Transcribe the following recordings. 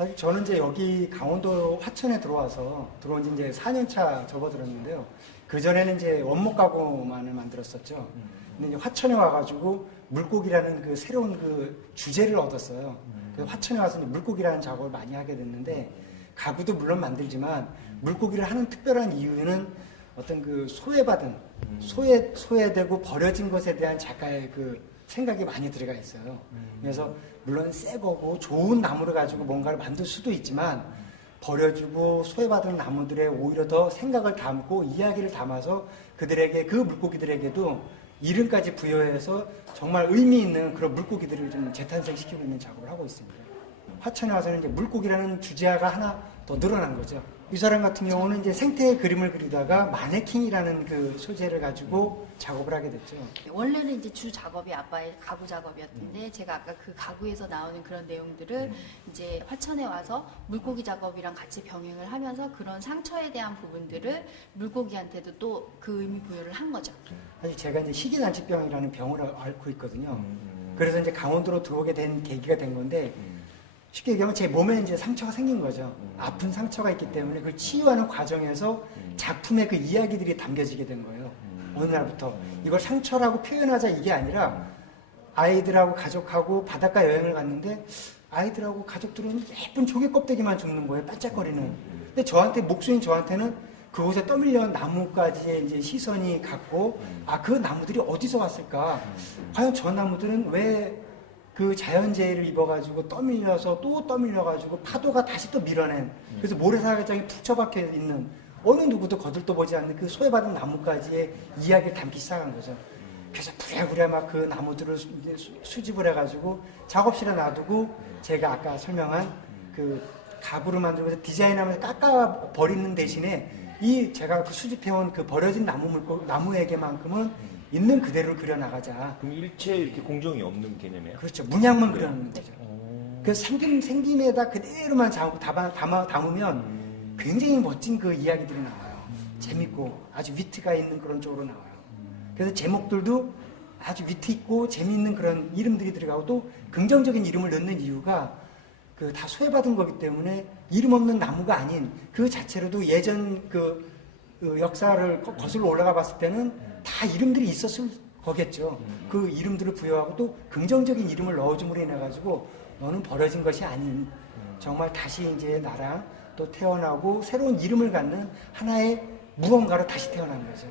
사실 저는 이제 여기 강원도 화천에 들어온 지 이제 4년차 접어들었는데요. 그전에는 이제 원목 가구만을 만들었었죠. 근데 이제 화천에 와가지고 물고기라는 그 새로운 그 주제를 얻었어요. 그래서 화천에 와서 이제 물고기라는 작업을 많이 하게 됐는데, 가구도 물론 만들지만 물고기를 하는 특별한 이유는 어떤 그 소외되고 버려진 것에 대한 작가의 그 생각이 많이 들어가 있어요. 그래서 물론 새 거고 좋은 나무를 가지고 뭔가를 만들 수도 있지만, 버려주고 소외받은 나무들에 오히려 더 생각을 담고 이야기를 담아서 그들에게, 그 물고기들에게도 이름까지 부여해서 정말 의미 있는 그런 물고기들을 좀 재탄생시키고 있는 작업을 하고 있습니다. 화천에 와서는 이제 물고기라는 주제화가 하나 더 늘어난 거죠. 이 사람 같은 경우는 이제 생태 그림을 그리다가 마네킹이라는 그 소재를 가지고 작업을 하게 됐죠. 원래는 이제 주 작업이 아빠의 가구 작업이었는데, 제가 아까 그 가구에서 나오는 그런 내용들을 이제 화천에 와서 물고기 작업이랑 같이 병행을 하면서 그런 상처에 대한 부분들을 물고기한테도 또 그 의미 부여를 한 거죠. 사실 제가 이제 희귀난치병이라는 병을 앓고 있거든요. 그래서 이제 강원도로 들어오게 된 계기가 된 건데, 쉽게 얘기하면 제 몸에 이제 상처가 생긴 거죠. 아픈 상처가 있기 때문에 그걸 치유하는 과정에서 작품에 그 이야기들이 담겨지게 된 거예요. 어느 날부터 이걸 상처라고 표현하자 이게 아니라, 아이들하고 가족하고 바닷가 여행을 갔는데 아이들하고 가족들은 예쁜 조개 껍데기만 줍는 거예요. 반짝거리는. 근데 저한테, 목수인 저한테는 그곳에 떠밀려 나무까지의 이제 시선이 갔고, 아, 그 나무들이 어디서 왔을까? 과연 저 나무들은 왜 그 자연재해를 입어가지고 떠밀려서 또 떠밀려가지고 파도가 다시 또 밀어낸, 그래서 모래사장에 푹 처박혀 있는 어느 누구도 거들떠 보지 않는 그 소외받은 나무까지의 이야기를 담기 시작한 거죠. 그래서 부랴부랴 막 그 나무들을 이제 수집을 해가지고 작업실에 놔두고, 제가 아까 설명한 그 가구를 만들면서 디자인하면서 깎아 버리는 대신에 이 제가 그 수집해온 그 버려진 나무에게만큼은 있는 그대로 그려나가자. 그럼 일체 이렇게 공정이 없는 개념이에요? 그렇죠. 문양만 그려놓는 거죠. 그래서 생김에다 그대로만 담으면 굉장히 멋진 그 이야기들이 나와요. 재밌고 아주 위트가 있는 그런 쪽으로 나와요. 그래서 제목들도 아주 위트 있고 재미있는 그런 이름들이 들어가고, 또 긍정적인 이름을 넣는 이유가 그 다 소외받은 거기 때문에 이름 없는 나무가 아닌 그 자체로도 예전 그 역사를 거슬러 올라가 봤을 때는 다 이름들이 있었을 거겠죠. 그 이름들을 부여하고 또 긍정적인 이름을 넣어줌으로 인해 가지고, 너는 버려진 것이 아닌 정말 다시 이제 나랑 또 태어나고 새로운 이름을 갖는 하나의 무언가로 다시 태어난 거죠.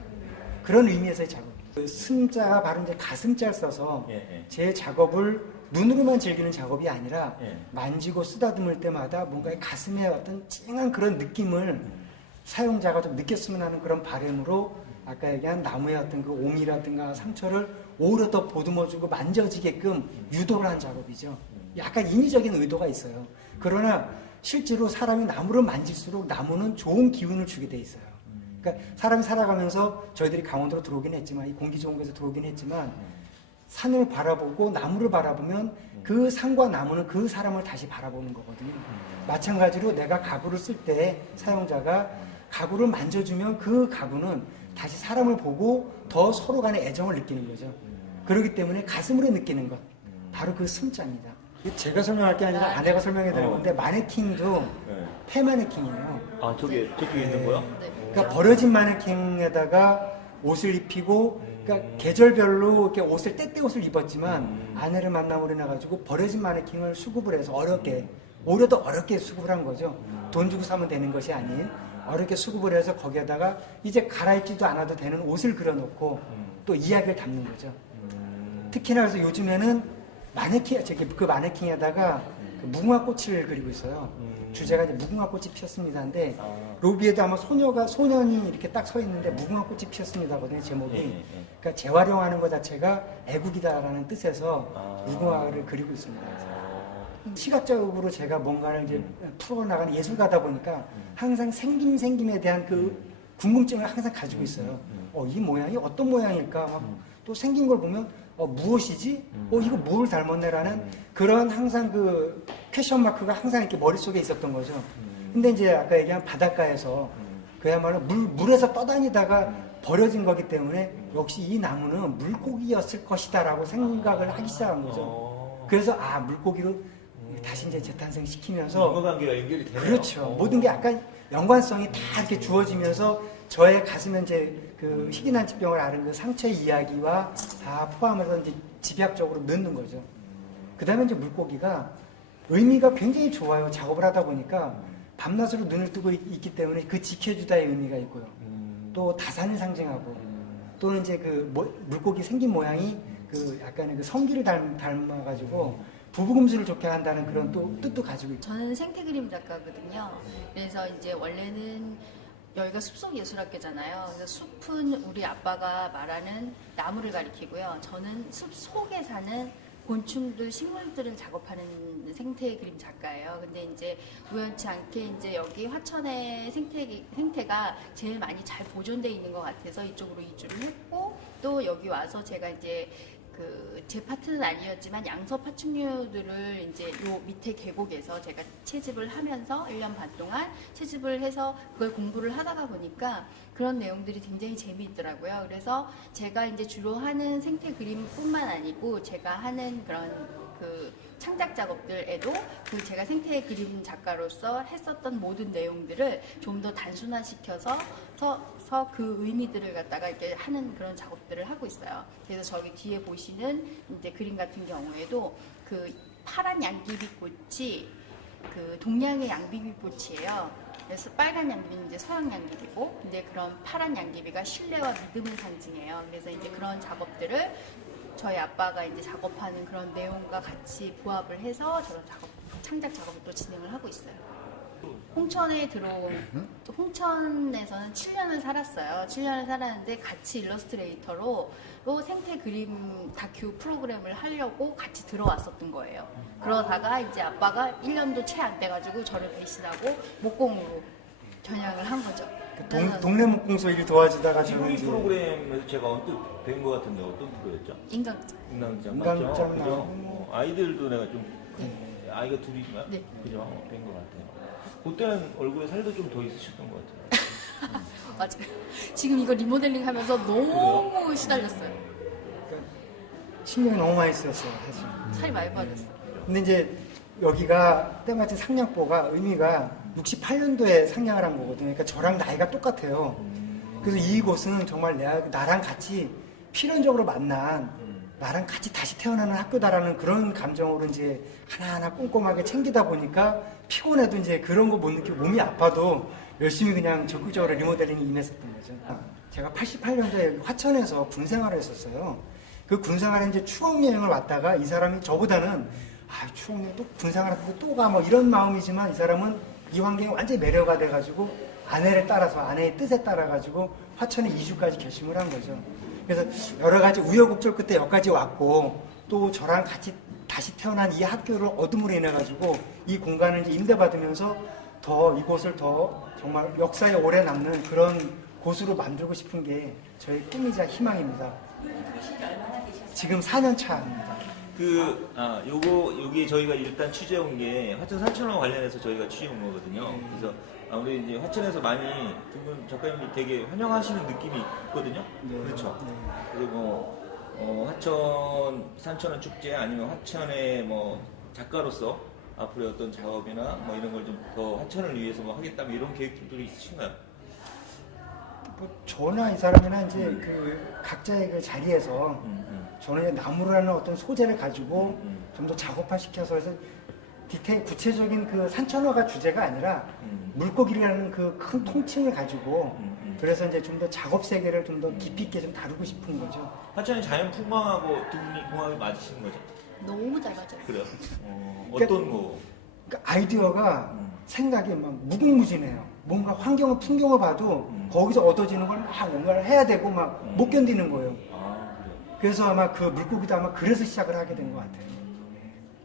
그런 의미에서의 작업. 그 승자가 바로 이제 가슴자를 써서 제 작업을 눈으로만 즐기는 작업이 아니라 만지고 쓰다듬을 때마다 뭔가 가슴에 어떤 찡한 그런 느낌을 사용자가 좀 느꼈으면 하는 그런 바람으로, 아까 얘기한 나무의 어떤 그 옹이라든가 상처를 오히려 더 보듬어주고 만져지게끔 유도를 한 작업이죠. 약간 인위적인 의도가 있어요. 그러나 실제로 사람이 나무를 만질수록 나무는 좋은 기운을 주게 돼 있어요. 그러니까 사람이 살아가면서, 저희들이 강원도로 들어오긴 했지만, 이 공기 좋은 곳에 들어오긴 했지만, 산을 바라보고 나무를 바라보면 그 산과 나무는 그 사람을 다시 바라보는 거거든요. 마찬가지로 내가 가구를 쓸 때 사용자가 가구를 만져주면 그 가구는 다시 사람을 보고 더 서로 간의 애정을 느끼는 거죠. 그렇기 때문에 가슴으로 느끼는 것, 바로 그 승자입니다. 제가 설명할 게 아니라 아내가 설명해 드릴 건데, 마네킹도 폐마네킹이에요. 아, 저기 있는 거야? 그러니까 버려진 마네킹에다가 옷을 입히고, 그러니까 계절별로 이렇게 옷을 때때 옷을 입었지만 아내를 만나고 나가지고 버려진 마네킹을 수급을 해서 오히려 더 어렵게 수급을 한 거죠. 돈 주고 사면 되는 것이 아닌 어렵게 수급을 해서 거기에다가 이제 갈아입지도 않아도 되는 옷을 그려놓고 또 이야기를 담는 거죠. 특히나 그래서 요즘에는 그 마네킹에다가 그 무궁화꽃을 그리고 있어요. 주제가 이제 무궁화꽃이 피었습니다인데, 로비에도 아마 소년이 이렇게 딱 서 있는데 무궁화꽃이 피었습니다거든요, 제목이. 그러니까 재활용하는 것 자체가 애국이다라는 뜻에서 무궁화를 그리고 있습니다. 시각적으로 제가 뭔가를 이제 풀어나가는 예술가다 보니까 항상 생김에 대한 그 궁금증을 항상 가지고 있어요. 이 모양이 어떤 모양일까? 막 또 생긴 걸 보면 무엇이지? 이거 뭘 닮았네라는 그런 항상 그 퀘션 마크가 항상 이렇게 머릿속에 있었던 거죠. 근데 이제 아까 얘기한 바닷가에서 그야말로 물에서 떠다니다가 버려진 거기 때문에 역시 이 나무는 물고기였을 것이다라고 생각을 하기 시작한 거죠. 그래서 물고기로 다시 이제 재탄생시키면서 인과관계가 연결이 되네요. 그렇죠. 모든 게 약간 연관성이 다 이렇게 주어지면서 저의 가슴에 이제 그 희귀난치병을 앓은 그 상처의 이야기와 다 포함해서 이제 집약적으로 넣는 거죠. 그 다음에 이제 물고기가 의미가 굉장히 좋아요. 작업을 하다 보니까 밤낮으로 눈을 뜨고 있기 때문에 그 지켜주다의 의미가 있고요. 또 다산을 상징하고 또는 이제 그 물고기 생긴 모양이 그 약간의 그 성기를 닮아가지고 부부금수를 좋게 한다는 그런 또 뜻도 가지고 있죠. 저는 생태 그림 작가거든요. 그래서 이제 원래는 여기가 숲속 예술학교잖아요. 그래서 숲은 우리 아빠가 말하는 나무를 가리키고요. 저는 숲 속에 사는 곤충들, 식물들을 작업하는 생태 그림 작가예요. 근데 이제 우연치 않게 이제 여기 화천의 생태가 제일 많이 잘 보존되어 있는 것 같아서 이쪽으로 이주를 했고, 또 여기 와서 제가 이제 제 파트는 아니었지만 양서 파충류들을 이제 요 밑에 계곡에서 제가 채집을 하면서 1년 반 동안 채집을 해서 그걸 공부를 하다가 보니까 그런 내용들이 굉장히 재미있더라고요. 그래서 제가 이제 주로 하는 생태 그림뿐만 아니고 제가 하는 그런 그 창작 작업들에도 그 제가 생태 그림 작가로서 했었던 모든 내용들을 좀 더 단순화시켜서 그 의미들을 갖다가 이렇게 하는 그런 작업들을 하고 있어요. 그래서 저기 뒤에 보시는 이제 그림 같은 경우에도 그 파란 양귀비꽃이 그 동양의 양귀비꽃이에요. 그래서 빨간 양귀비는 이제 서양 양귀비고, 근데 그런 파란 양귀비가 신뢰와 믿음을 상징해요. 그래서 이제 그런 작업들을 저희 아빠가 이제 작업하는 그런 내용과 같이 부합을 해서 저런 창작 작업을 또 진행을 하고 있어요. 홍천에 홍천에서는 7년을 살았어요. 7년을 살았는데 같이 일러스트레이터로 또 생태 그림 다큐 프로그램을 하려고 같이 들어왔었던 거예요. 그러다가 이제 아빠가 1년도 채 안 돼가지고 저를 배신하고 목공으로 전향을 한 거죠. 동네 목공소 일 도와주다가 저는 TV 이제 프로그램에서 제가 언뜻 뵌 것 같은데 어떤 프로였죠? 인강극장. 인강극장 인강극장 맞죠? 그죠? 나오고. 아이들도 내가 좀 아이가 둘인가? 네. 그죠? 뵌 것 같아요. 그때는 얼굴에 살도 좀 더 있으셨던 것 같아요. 맞아요. 지금 이거 리모델링 하면서 너무 시달렸어요. 신경이 너무 많이 쓰였어요, 사실. 살이 많이 빠졌어요. 근데 이제 여기가 때마침 상냥보가 의미가 68년도에 상냥을 한 거거든요. 그러니까 저랑 나이가 똑같아요. 그래서 이곳은 정말 나랑 같이 필연적으로 만난, 나랑 같이 다시 태어나는 학교다라는 그런 감정으로 이제 하나하나 꼼꼼하게 챙기다 보니까 피곤해도 이제 그런 거 못 느끼고 몸이 아파도 열심히 그냥 적극적으로 리모델링에 임했었던 거죠. 제가 88년도에 여기 화천에서 군 생활을 했었어요. 그 군 생활에 이제 추억 여행을 왔다가 이 사람이 저보다는 추억 여행 또 군 생활하는데 또 가 뭐 이런 마음이지만 이 사람은 이 환경에 완전히 매료가 돼가지고 아내를 따라서 아내의 뜻에 따라가지고 화천에 이주까지 결심을 한 거죠. 그래서 여러 가지 우여곡절 끝에 여기까지 왔고 또 저랑 같이 다시 태어난 이 학교를 어둠으로 인해 가지고 이 공간을 이제 임대받으면서 더 이곳을 더 정말 역사에 오래 남는 그런 곳으로 만들고 싶은 게 저의 꿈이자 희망입니다. 지금 4년 차입니다. 여기 저희가 일단 취재온 게 화천 산천어와 관련해서 저희가 취재온 거거든요. 그래서 우리 이제 화천에서 많이 두 분 작가님이 되게 환영하시는 느낌이 있거든요. 네. 그렇죠. 네. 그리고 화천 산천어 축제 아니면 화천의 뭐 작가로서 앞으로의 어떤 작업이나 뭐 이런 걸 좀 더 화천을 위해서 뭐 하겠다 뭐 이런 계획들이 있으신가요? 뭐 저나 이 사람이나 이제 그 각자의 그 자리에서 저는 이제 나무라는 어떤 소재를 가지고 좀 더 작업화시켜서 해서 구체적인 그 산천어가 주제가 아니라 물고기라는 그 큰 통칭을 가지고 그래서 이제 좀 더 작업 세계를 좀 더 깊이 있게 좀 다루고 싶은 거죠. 화천의 자연 풍광하고 두 분이 궁합이 맞으시는 거죠? 너무 잘 맞아요. 그래요? 어떤 거? 그러니까 아이디어가 생각이 막 무궁무진해요. 뭔가 풍경을 봐도 거기서 얻어지는 걸 막 뭔가를 해야 되고 막 못 견디는 거예요. 그래요? 그래서 아마 그 물고기도 아마 그래서 시작을 하게 된 것 같아요.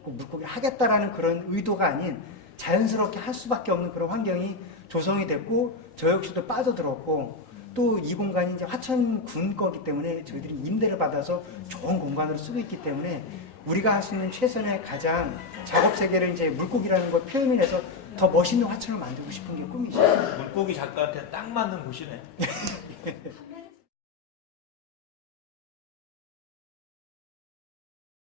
물고기 하겠다라는 그런 의도가 아닌 자연스럽게 할 수밖에 없는 그런 환경이 조성이 됐고 저 역시도 빠져들었고 또 이 공간이 이제 화천군 거기 때문에 저희들이 임대를 받아서 좋은 공간으로 쓰고 있기 때문에 우리가 할 수 있는 최선의 가장 작업 세계를 이제 물고기라는 걸 표현을 해서 더 멋있는 화천을 만들고 싶은 게 꿈이죠. 물고기 작가한테 딱 맞는 곳이네.